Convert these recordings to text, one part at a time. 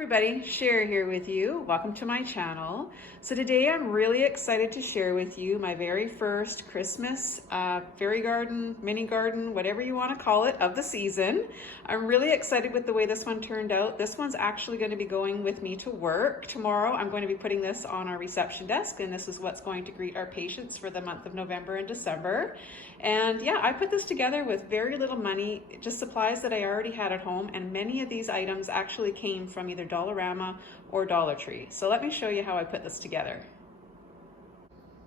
Everybody, Cher here with you. Welcome to my channel. So today I'm really excited to share with you my very first Christmas fairy garden, mini garden, whatever you want to call it, of the season. I'm really excited with the way this one turned out. This one's actually going to be going with me to work. Tomorrow I'm going to be putting this on our reception desk, and this is what's going to greet our patients for the month of November and December. And yeah, I put this together with very little money, just supplies that I already had at home, and many of these items actually came from either Dollarama or Dollar Tree. So let me show you how I put this together.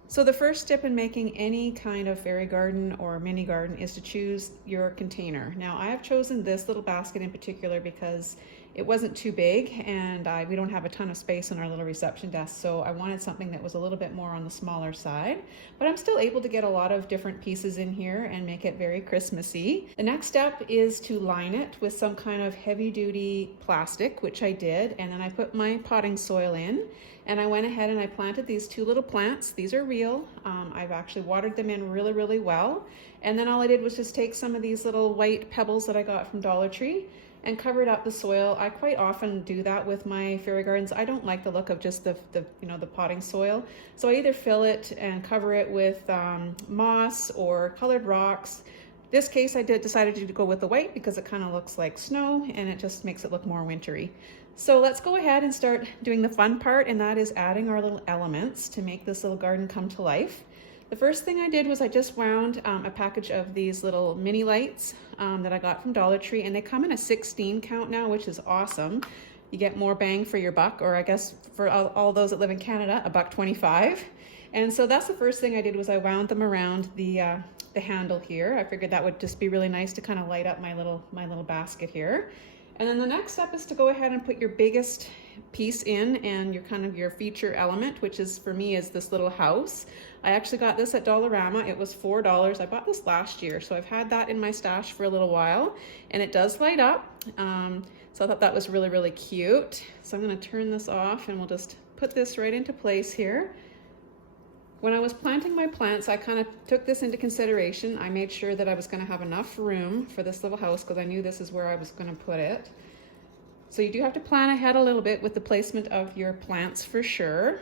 So the first step in making any kind of fairy garden or mini garden is to choose your container. Now I have chosen this little basket in particular because it wasn't too big, and we don't have a ton of space on our little reception desk, so I wanted something that was a little bit more on the smaller side, but I'm still able to get a lot of different pieces in here and make it very Christmassy. The next step is to line it with some kind of heavy-duty plastic, which I did, and then I put my potting soil in, and I went ahead and I planted these two little plants. These are real. I've actually watered them in really, really well, and then all I did was just take some of these little white pebbles that I got from Dollar Tree and covered up the soil. I quite often do that with my fairy gardens. I don't like the look of just the potting soil. So I either fill it and cover it with moss or colored rocks. This case I decided to go with the white because it kind of looks like snow and it just makes it look more wintry. So let's go ahead and start doing the fun part, and that is adding our little elements to make this little garden come to life. The first thing I did was I just wound a package of these little mini lights that I got from Dollar Tree, and they come in a 16 count now, which is awesome. You get more bang for your buck, or I guess for all those that live in Canada, $1.25. And so that's the first thing I did, was I wound them around the handle here. I figured that would just be really nice to kind of light up my little basket here. And then the next step is to go ahead and put your biggest piece in, and your feature element, which is, for me, is this little house. I actually got this at Dollarama. It was $4. I bought this last year, so I've had that in my stash for a little while, and it does light up. So I thought that was really, really cute. So I'm going to turn this off, and we'll just put this right into place here. When I was planting my plants, I kind of took this into consideration. I made sure that I was going to have enough room for this little house because I knew this is where I was going to put it. So you do have to plan ahead a little bit with the placement of your plants for sure.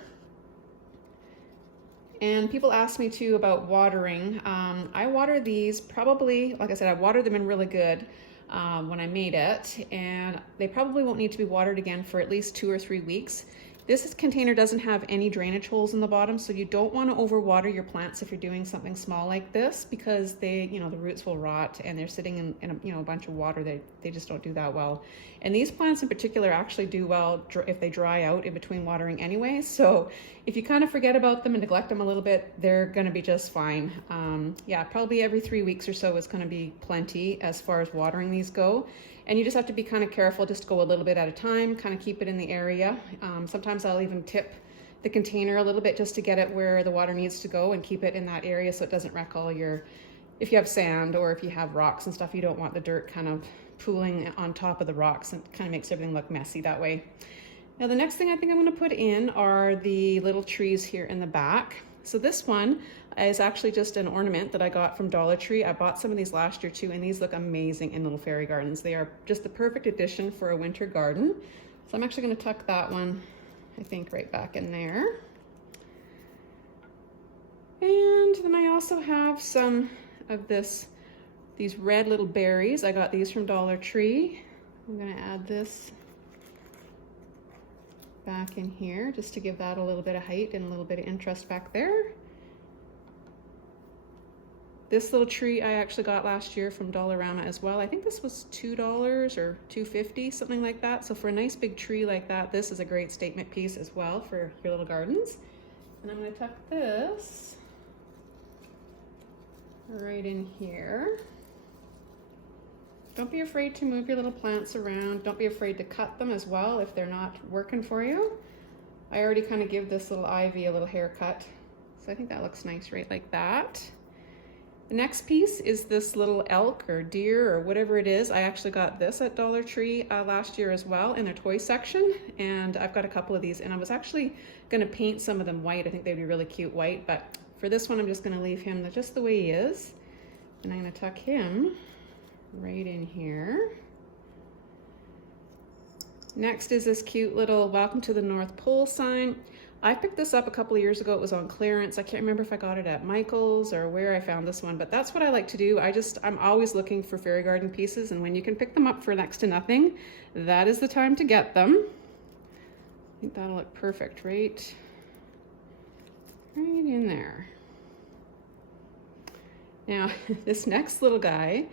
And people ask me too about watering. I water these probably, like I said, I watered them in really good when I made it, and they probably won't need to be watered again for at least 2 or 3 weeks. This container doesn't have any drainage holes in the bottom, so you don't want to overwater your plants if you're doing something small like this, because the roots will rot, and they're sitting in a bunch of water. They just don't do that well. And these plants in particular actually do well if they dry out in between watering anyway. So if you kind of forget about them and neglect them a little bit, they're going to be just fine. Yeah, probably every 3 weeks or so is going to be plenty as far as watering these go. And you just have to be kind of careful, just go a little bit at a time, kind of keep it in the area. Sometimes I'll even tip the container a little bit just to get it where the water needs to go and keep it in that area so it doesn't wreck all your, if you have sand or if you have rocks and stuff, you don't want the dirt kind of pooling on top of the rocks, and it kind of makes everything look messy that way. Now the next thing I think I'm going to put in are the little trees here in the back. So this one is actually just an ornament that I got from Dollar Tree. I bought some of these last year too, and these look amazing in little fairy gardens. They are just the perfect addition for a winter garden. So I'm actually going to tuck that one, I think, right back in there. And then I also have some of these red little berries. I got these from Dollar Tree. I'm going to add this back in here just to give that a little bit of height and a little bit of interest back there. This little tree I actually got last year from Dollarama as well. I think this was $2 or $2.50, something like that. So for a nice big tree like that, this is a great statement piece as well for your little gardens. And I'm going to tuck this right in here. Don't be afraid to move your little plants around. Don't be afraid to cut them as well if they're not working for you. I already kind of give this little ivy a little haircut, so I think that looks nice right like that. The next piece is this little elk or deer or whatever it is. I actually got this at Dollar Tree last year as well in their toy section, and I've got a couple of these, and I was actually going to paint some of them white. I think they'd be really cute white, but for this one I'm just going to leave him just the way he is, and I'm going to tuck him right in here. Next is this cute little Welcome to the North Pole sign. I picked this up a couple of years ago. It was on clearance. I can't remember if I got it at Michael's or where I found this one, but that's what I like to do. I'm always looking for fairy garden pieces, and when you can pick them up for next to nothing, that is the time to get them. I think that'll look perfect right in there. Now, this next little guy,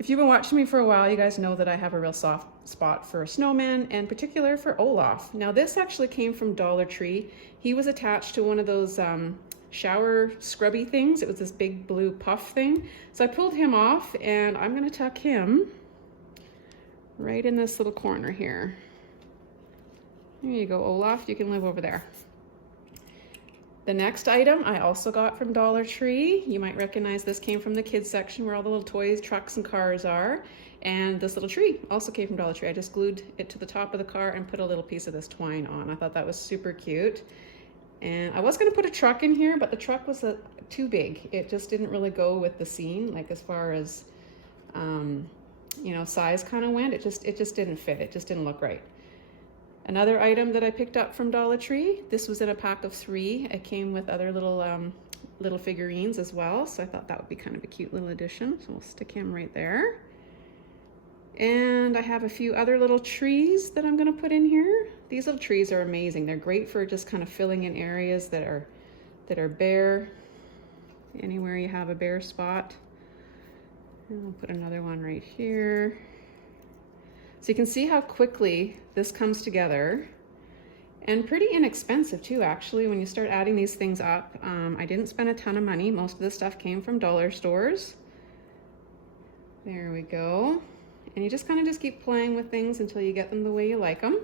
if you've been watching me for a while, you guys know that I have a real soft spot for snowmen, and in particular for Olaf. Now, this actually came from Dollar Tree. He was attached to one of those shower scrubby things. It was this big blue puff thing. So I pulled him off, and I'm gonna tuck him right in this little corner here. There you go, Olaf, you can live over there. The next item I also got from Dollar Tree. You might recognize this came from the kids section where all the little toys, trucks, and cars are. And this little tree also came from Dollar Tree. I just glued it to the top of the car and put a little piece of this twine on. I thought that was super cute. And I was gonna put a truck in here, but the truck was too big. It just didn't really go with the scene, like as far as, you know, size kind of went. It just didn't fit. It just didn't look right. Another item that I picked up from Dollar Tree, this was in a pack of 3. It came with other little figurines as well, so I thought that would be kind of a cute little addition. So we'll stick him right there. And I have a few other little trees that I'm gonna put in here. These little trees are amazing. They're great for just kind of filling in areas that are bare, anywhere you have a bare spot. And we'll put another one right here. So you can see how quickly this comes together, and pretty inexpensive too, actually, when you start adding these things up. I didn't spend a ton of money. Most of this stuff came from dollar stores. There we go. And you just kind of keep playing with things until you get them the way you like them.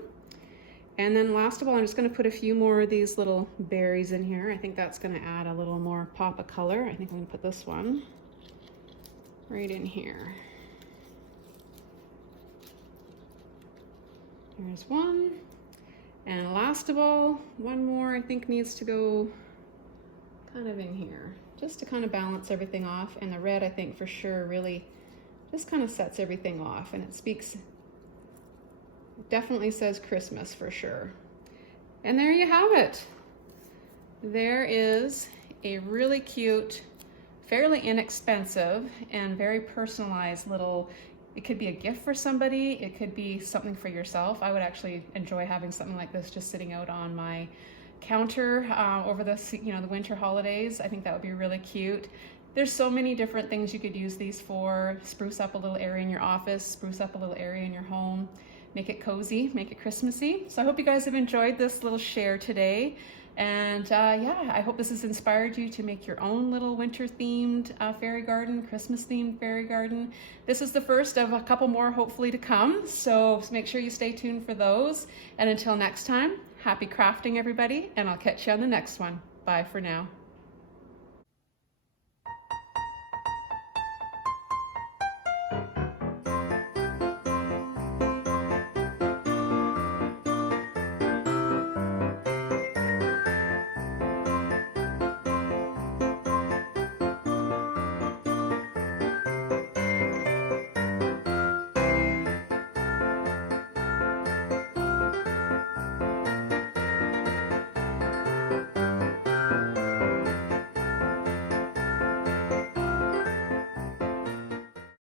And then last of all, I'm just going to put a few more of these little berries in here. I think that's going to add a little more pop of color. I think I'm going to put this one right in here. There's one. And last of all, one more I think needs to go kind of in here, just to kind of balance everything off. And the red, I think for sure, really just kind of sets everything off, and it definitely says Christmas for sure. And there you have it. There is a really cute, fairly inexpensive, and very personalized little, it could be a gift for somebody, it could be something for yourself. I would actually enjoy having something like this just sitting out on my counter over the winter holidays. I think that would be really cute. There's so many different things you could use these for. Spruce up a little area in your office, spruce up a little area in your home, make it cozy, make it Christmassy. So I hope you guys have enjoyed this little share today. And yeah, I hope this has inspired you to make your own little winter themed fairy garden, Christmas themed fairy garden. This is the first of a couple more hopefully to come. So make sure you stay tuned for those. And until next time, happy crafting everybody, and I'll catch you on the next one. Bye for now.